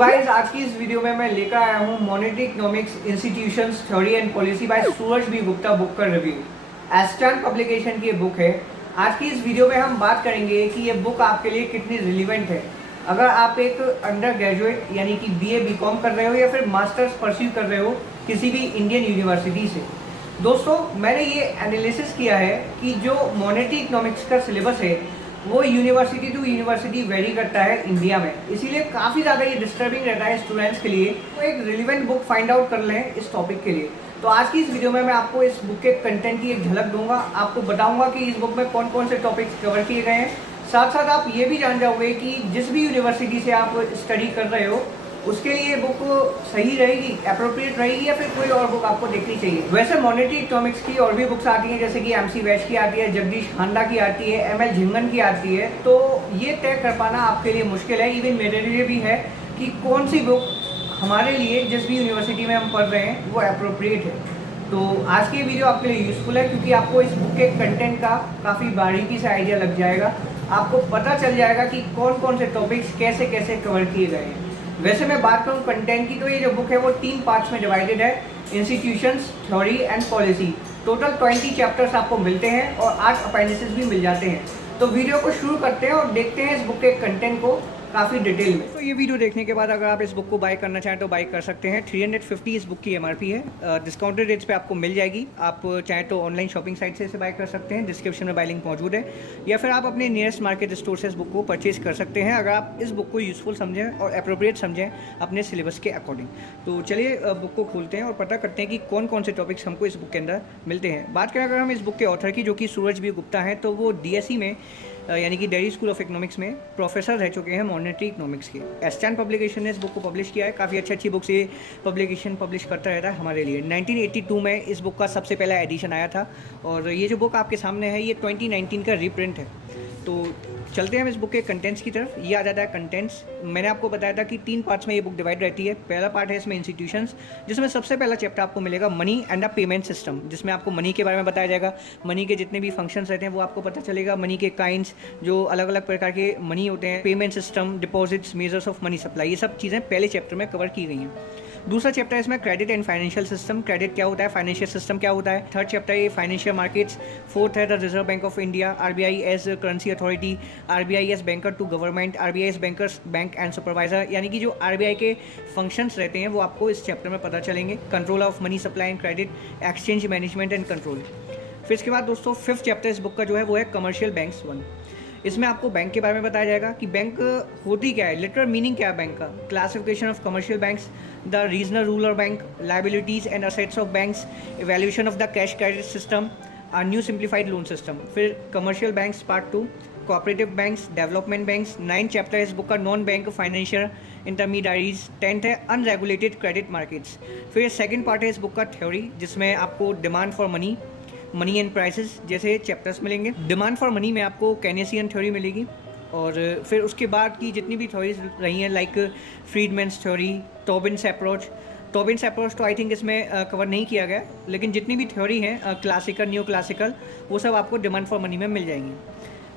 Guys आज की इस वीडियो में मैं लेकर आया हूँ monetary economics institutions theory and policy by Suraj B Gupta book का रिव्यू। एस्टर्न पब्लिकेशन की ये बुक है। आज की इस वीडियो में हम बात करेंगे कि ये बुक आपके लिए कितनी रिलीवेंट है। अगर आप एक अंडर ग्रेजुएट यानी कि BA BCom कर रहे हो या फिर मास्टर्स परस्यू कर रहे हो किसी भी इंडियन यूनिवर्सिटी से। दोस्तों मैंने ये एनालिसिस किया है कि जो मॉनेटरी इकोनॉमिक्स का सिलेबस है वो यूनिवर्सिटी टू यूनिवर्सिटी वेरी करता है इंडिया में, इसीलिए काफ़ी ज़्यादा ये डिस्टर्बिंग रहता है स्टूडेंट्स के लिए। तो एक रिलेवेंट बुक फाइंड आउट कर लें इस टॉपिक के लिए। तो आज की इस वीडियो में मैं आपको इस बुक के कंटेंट की एक झलक दूंगा, आपको बताऊंगा कि इस बुक में कौन कौन से टॉपिक्स कवर किए गए हैं। साथ साथ आप ये भी जान जाओगे कि जिस भी यूनिवर्सिटी से आप स्टडी कर रहे हो उसके लिए बुक सही रहेगी, अप्रोप्रिएट रहेगी या फिर कोई और बुक आपको देखनी चाहिए। वैसे मॉनेटरी इकोनॉमिक्स की और भी बुक्स आती हैं, जैसे कि MC वैश की आती है, जगदीश खांडा की आती है, ML झिंगन की आती है। तो ये तय कर पाना आपके लिए मुश्किल है, इवन मेरे लिए भी है कि कौन सी बुक हमारे लिए जिस भी यूनिवर्सिटी में हम पढ़ रहे हैं वो अप्रोप्रिएट है। तो आज की वीडियो आपके लिए यूज़फुल है क्योंकि आपको इस बुक के कंटेंट का काफ़ी बारीकी से आइडिया लग जाएगा। आपको पता चल जाएगा कि कौन कौन से टॉपिक्स कैसे कैसे कवर किए गए हैं। वैसे मैं बात करूँ कंटेंट की तो ये जो बुक है वो 3 पार्ट्स में डिवाइडेड है, institutions, theory and policy. Total 20 chapters आपको मिलते हैं और 8 अपेंडिसेस भी मिल जाते हैं। तो वीडियो को शुरू करते हैं और देखते हैं इस बुक के कंटेंट को काफ़ी डिटेल में। तो ये वीडियो देखने के बाद अगर आप इस बुक को बाय करना चाहें तो बाय कर सकते हैं। 350 इस बुक की MRP है, डिस्काउंटेड रेट्स पे आपको मिल जाएगी। आप चाहें तो ऑनलाइन शॉपिंग साइट से इसे बाय कर सकते हैं, डिस्क्रिप्शन में बाय लिंक मौजूद है, या फिर आप अपने नियरेस्ट मार्केट स्टोर से इस बुक को परचेज कर सकते हैं अगर आप इस बुक को यूज़फुल समझें और अप्रोप्रिएट समझें अपने सिलेबस के अकॉर्डिंग। तो चलिए बुक को खोलते हैं और पता करते हैं कि कौन कौन से टॉपिक्स हमको इस बुक के अंदर मिलते हैं। बात करें अगर हम इस बुक के ऑथर की, जो कि सूरज बी गुप्ता है, तो वो DSE में यानी कि दिल्ली स्कूल ऑफ इकोनॉमिक्स में प्रोफेसर रह चुके हैं मॉनेटरी इकोनॉमिक्स के। एस्टर्न पब्लिकेशन ने इस बुक को पब्लिश किया है। काफ़ी अच्छी बुक्स ये पब्लिकेशन पब्लिश करता रहता है हमारे लिए। 1982 में इस बुक का सबसे पहला एडिशन आया था और ये जो बुक आपके सामने है ये 2019 का रीप्रिंट है। तो चलते हैं हम इस बुक के कंटेंट्स की तरफ। ये आ जाता है कंटेंट्स। मैंने आपको बताया था कि 3 पार्ट्स में ये बुक डिवाइड रहती है। पहला पार्ट है इसमें इंस्टीट्यूशंस, जिसमें सबसे पहला चैप्टर आपको मिलेगा money and the payment system, जिसमें आपको मनी के बारे में बताया जाएगा। मनी के जितने भी फंक्शंस रहते हैं वो आपको पता चलेगा। मनी के काइंड्स, जो अलग अलग प्रकार के मनी होते हैं, payment system, deposits, measures of money supply, ये सब चीज़ें पहले चैप्टर में कवर की गई हैं। दूसरा चैप्टर है इसमें credit and financial system. Credit क्या होता है, फाइनेंशियल सिस्टम क्या होता है। थर्ड चैप्टर है फाइनेंशियल मार्केट्स। फोर्थ है the Reserve Bank of India, RBI as currency authority, RBI as banker to government, RBI as bankers bank and supervisor, यानी कि जो RBI के फंक्शंस रहते हैं वो आपको इस चैप्टर में पता चलेंगे। Control of money supply and credit, exchange management and control. फिर इसके बाद दोस्तों 5th चैप्टर इस बुक का जो है वो है कमर्शियल बैंक्स 1। इसमें आपको बैंक के बारे में बताया जाएगा कि बैंक होती क्या है, लिटरल मीनिंग क्या है बैंक का, classification of commercial banks, the regional rural bank, liabilities and assets of banks, evaluation of the cash credit system, a new simplified loan system. फिर commercial banks part 2, cooperative banks, development banks. 9th chapter है इस book का non bank financial intermediaries. 10th है unregulated credit markets. फिर second part है इस book का theory, जिसमें आपको demand for money, money and prices जैसे चैप्टर्स मिलेंगे। डिमांड फॉर मनी में आपको केनेसियन थ्योरी मिलेगी और फिर उसके बाद की जितनी भी थ्योरीज रही हैं लाइक फ्रीडमैन्स थ्योरी, टॉबिन्स अप्रोच। टॉबिन्स अप्रोच तो आई थिंक इसमें कवर नहीं किया गया, लेकिन जितनी भी थ्योरी हैं क्लासिकल, न्यू क्लासिकल, वो सब आपको डिमांड फॉर मनी में मिल जाएंगी।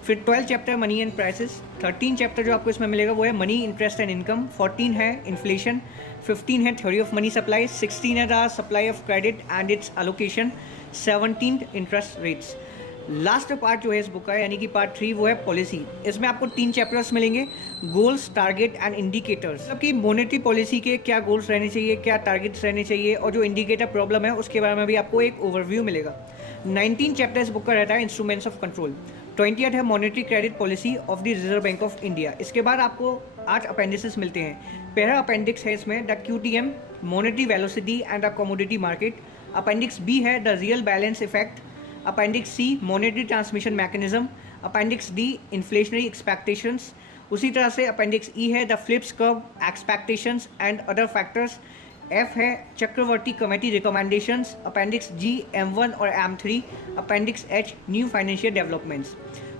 फिर 12th chapter money and prices. 13 chapter जो आपको इसमें मिलेगा वो है मनी, इंटरेस्ट एंड इनकम। 14 है इन्फ्लेशन। 15 है थ्योरी ऑफ मनी सप्लाई। 16 है the supply of credit and it's allocation. 17 interest rates. Last part जो है इस बुक का यानी कि पार्ट 3 वो है पॉलिसी। इसमें आपको 3 चैप्टर्स मिलेंगे, गोल्स, टारगेट एंड इंडिकेटर्स। मतलब कि मॉनेटरी पॉलिसी के क्या गोल्स रहने चाहिए, क्या टारगेट्स रहने चाहिए, और जो इंडिकेटर प्रॉब्लम है उसके बारे में भी आपको एक ओवरव्यू मिलेगा। 19 चैप्टर इस बुक का रहता है इंस्ट्रूमेंट्स ऑफ कंट्रोल। 20th है monetary credit policy of the Reserve Bank of India. इसके बाद आपको 8 अपेंडिसेस मिलते हैं। पहला अपेंडिक्स है इसमें the QTM, monetary velocity and the commodity market. Appendix B है the real balance effect. Appendix C monetary transmission mechanism. Appendix D inflationary expectations. उसी तरह से अपेंडिक्स E है the Phillips curve, expectations and other factors. F है Chakravarty committee recommendations. Appendix G M1 और M3। अपेंडिक्स H new financial developments.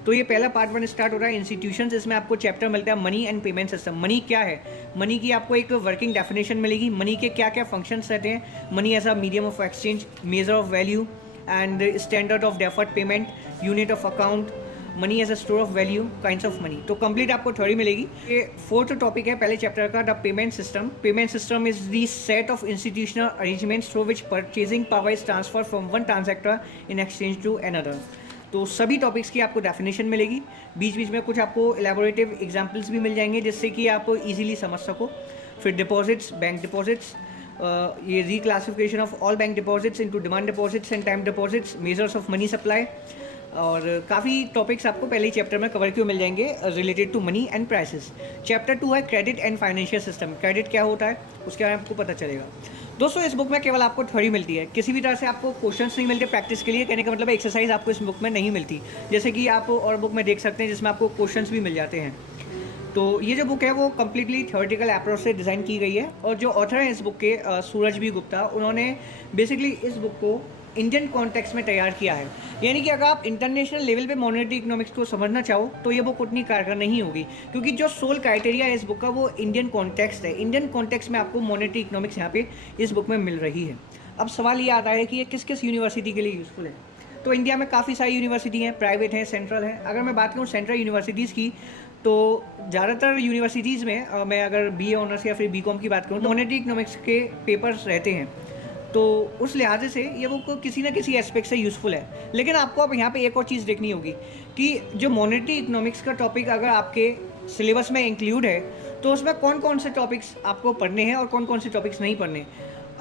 तो ये पहला पार्ट 1 स्टार्ट हो रहा है इंस्टीट्यूशंस। इसमें आपको चैप्टर मिलता है money and payment system. Money क्या है, मनी की आपको एक वर्किंग डेफिनेशन मिलेगी। मनी के क्या क्या फंक्शंस रहते हैं, money as a medium of exchange, measure of value and standard of deferred payment, unit of account, money as a store of value, kinds of money. तो कंप्लीट आपको theory मिलेगी। ये फोर्थ टॉपिक है पहले chapter का, the payment system. Payment system is the set of institutional arrangements through which purchasing power is transfer from one transactor in exchange to another. तो सभी topics की आपको डेफिनेशन मिलेगी, बीच बीच में कुछ आपको एलैबोरेटिव एग्जाम्पल्स भी मिल जाएंगे जिससे कि आप इजीली समझ सको। फिर डिपॉजिट्स, बैंक डिपॉजिट्स, ये reclassification of all bank deposits into demand deposits and time deposits, measures of money supply, और काफ़ी टॉपिक्स आपको पहले ही चैप्टर में कवर क्यों मिल जाएंगे related to money and prices. Chapter 2 है credit and financial system. Credit क्या होता है उसके बारे में आपको पता चलेगा। दोस्तों इस बुक में केवल आपको थ्योरी मिलती है, किसी भी तरह से आपको क्वेश्चंस नहीं मिलते प्रैक्टिस के लिए। कहने का मतलब एक्सरसाइज आपको इस बुक में नहीं मिलती, जैसे कि आप और बुक में देख सकते हैं जिसमें आपको क्वेश्चंस भी मिल जाते हैं। तो ये जो बुक है वो कम्प्लीटली थ्योरेटिकल अप्रोच से डिज़ाइन की गई है, और जो ऑथर हैं इस बुक के सूरज बी गुप्ता, उन्होंने बेसिकली इस बुक को इंडियन कॉन्टेक्स्ट में तैयार किया है। यानी कि अगर आप इंटरनेशनल लेवल पे मॉनेटरी इकोनॉमिक्स को समझना चाहो तो ये बुक उतनी कारगर नहीं होगी, क्योंकि जो सोल क्राइटेरिया है इस बुक का वो इंडियन कॉन्टेक्स्ट है। इंडियन कॉन्टेक्स्ट में आपको मॉनेटरी इकोनॉमिक्स यहाँ पे इस बुक में मिल रही है। अब सवाल ये आता है कि ये किस किस यूनिवर्सिटी के लिए यूज़फुल है। तो इंडिया में काफ़ी सारी यूनिवर्सिटी हैं, प्राइवेट हैं, सेंट्रल हैं। अगर मैं बात करूँ सेंट्रल यूनिवर्सिटीज़ की, तो ज़्यादातर यूनिवर्सिटीज़ में मैं अगर BA ऑनर्स या फिर BCom की बात करूँ तो मॉनेटरी इकोनॉमिक्स के पेपर्स रहते हैं। तो उस लिहाजे से ये बुक किसी ना किसी एस्पेक्ट से यूज़फुल है। लेकिन आपको अब यहाँ पे एक और चीज़ देखनी होगी कि जो मॉनेटरी इकोनॉमिक्स का टॉपिक अगर आपके सिलेबस में इंक्लूड है तो उसमें कौन कौन से टॉपिक्स आपको पढ़ने हैं और कौन कौन से टॉपिक्स नहीं पढ़ने।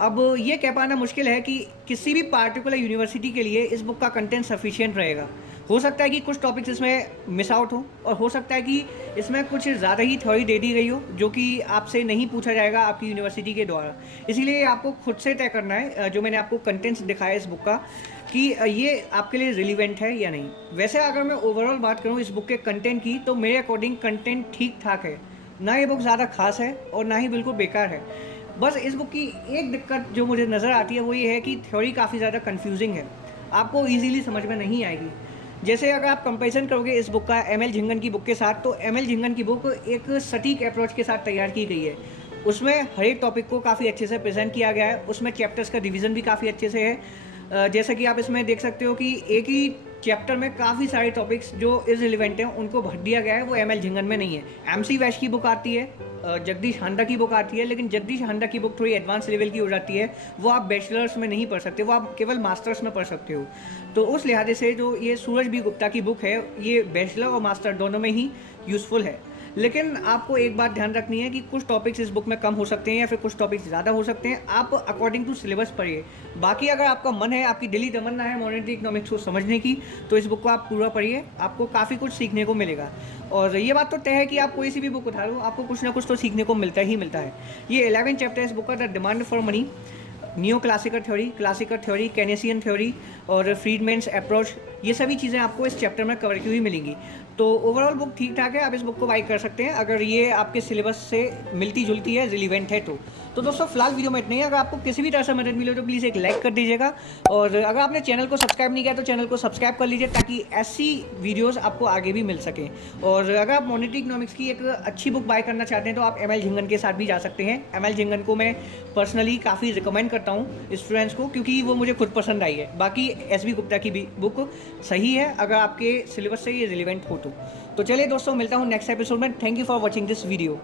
अब ये कह पाना मुश्किल है कि किसी भी पार्टिकुलर यूनिवर्सिटी के लिए इस बुक का कंटेंट सफिशिएंट रहेगा। हो सकता है कि कुछ टॉपिक्स इसमें मिस आउट हो, और हो सकता है कि इसमें कुछ ज़्यादा ही थ्योरी दे दी गई हो जो कि आपसे नहीं पूछा जाएगा आपकी यूनिवर्सिटी के द्वारा। इसीलिए आपको खुद से तय करना है, जो मैंने आपको कंटेंट्स दिखाया इस बुक का, कि ये आपके लिए रिलीवेंट है या नहीं। वैसे अगर मैं ओवरऑल बात करूँ इस बुक के कंटेंट की, तो मेरे अकॉर्डिंग कंटेंट ठीक ठाक है। ना ये बुक ज़्यादा खास है और ना ही बिल्कुल बेकार है। बस इस बुक की एक दिक्कत जो मुझे नज़र आती है वो ये है कि थ्योरी काफ़ी ज़्यादा कन्फ्यूजिंग है, आपको ईजीली समझ में नहीं आएगी। जैसे अगर आप कंपैरिजन करोगे इस बुक का ML झिंगन की बुक के साथ, तो ML झिंगन की बुक एक सटीक अप्रोच के साथ तैयार की गई है। उसमें हर एक टॉपिक को काफ़ी अच्छे से प्रेजेंट किया गया है, उसमें चैप्टर्स का डिवीज़न भी काफ़ी अच्छे से है। जैसे कि आप इसमें देख सकते हो कि एक ही चैप्टर में काफ़ी सारे टॉपिक्स जो इररिलेवेंट हैं उनको भर दिया गया है, वो ML झिंगन में नहीं है। MC वैश की बुक आती है, जगदीश हांडा की बुक आती है, लेकिन जगदीश हांडा की बुक थोड़ी एडवांस लेवल की हो जाती है, वो आप बैचलर्स में नहीं पढ़ सकते, वो आप केवल मास्टर्स में पढ़ सकते हो। तो उस लिहाजे से जो ये सूरज बी गुप्ता की बुक है ये बैचलर और मास्टर दोनों में ही यूज़फुल है। लेकिन आपको एक बात ध्यान रखनी है कि कुछ टॉपिक्स इस बुक में कम हो सकते हैं या फिर कुछ टॉपिक्स ज़्यादा हो सकते हैं, आप अकॉर्डिंग टू सिलेबस पढ़िए। बाकी अगर आपका मन है, आपकी दिली तमन्ना है मॉनेटरी इकोनॉमिक्स को समझने की, तो इस बुक को आप पूरा पढ़िए, आपको काफ़ी कुछ सीखने को मिलेगा। और ये बात तो तय है कि आप कोई सी भी बुक उठा लो, आपको कुछ ना कुछ तो सीखने को मिलता ही मिलता है। ये 11 चैप्टर इस बुक का, the demand for money, new classical theory, Keynesian theory और फ्रीडमैन्स अप्रोच, ये सभी चीज़ें आपको इस चैप्टर में कवर की हुई मिलेंगी। तो ओवरऑल बुक ठीक ठाक है, आप इस बुक को बाई कर सकते हैं अगर ये आपके सिलेबस से मिलती जुलती है, रिलीवेंट है तो दोस्तों फिलहाल वीडियो में इतना ही। अगर आपको किसी भी तरह से मदद मिले तो प्लीज़ एक लाइक कर दीजिएगा, और अगर आपने चैनल को सब्सक्राइब नहीं किया तो चैनल को सब्सक्राइब कर लीजिए ताकि ऐसी वीडियोस आपको आगे भी मिल सकें। और अगर आप मॉनेटरी इकोनॉमिक्स की एक अच्छी बुक बाय करना चाहते हैं तो आप ML झिंगन के साथ भी जा सकते हैं। ML झिंगन को मैं पर्सनली काफ़ी रिकमेंड करता हूँ स्टूडेंट्स को, क्योंकि वो मुझे खुद पसंद आई है। बाकी SB गुप्ता की भी बुक सही है अगर आपके सिलेबस से ये रिलेवेंट हो तो चलिए दोस्तों, मिलता हूँ नेक्स्ट एपिसोड में। Thank you for watching this video.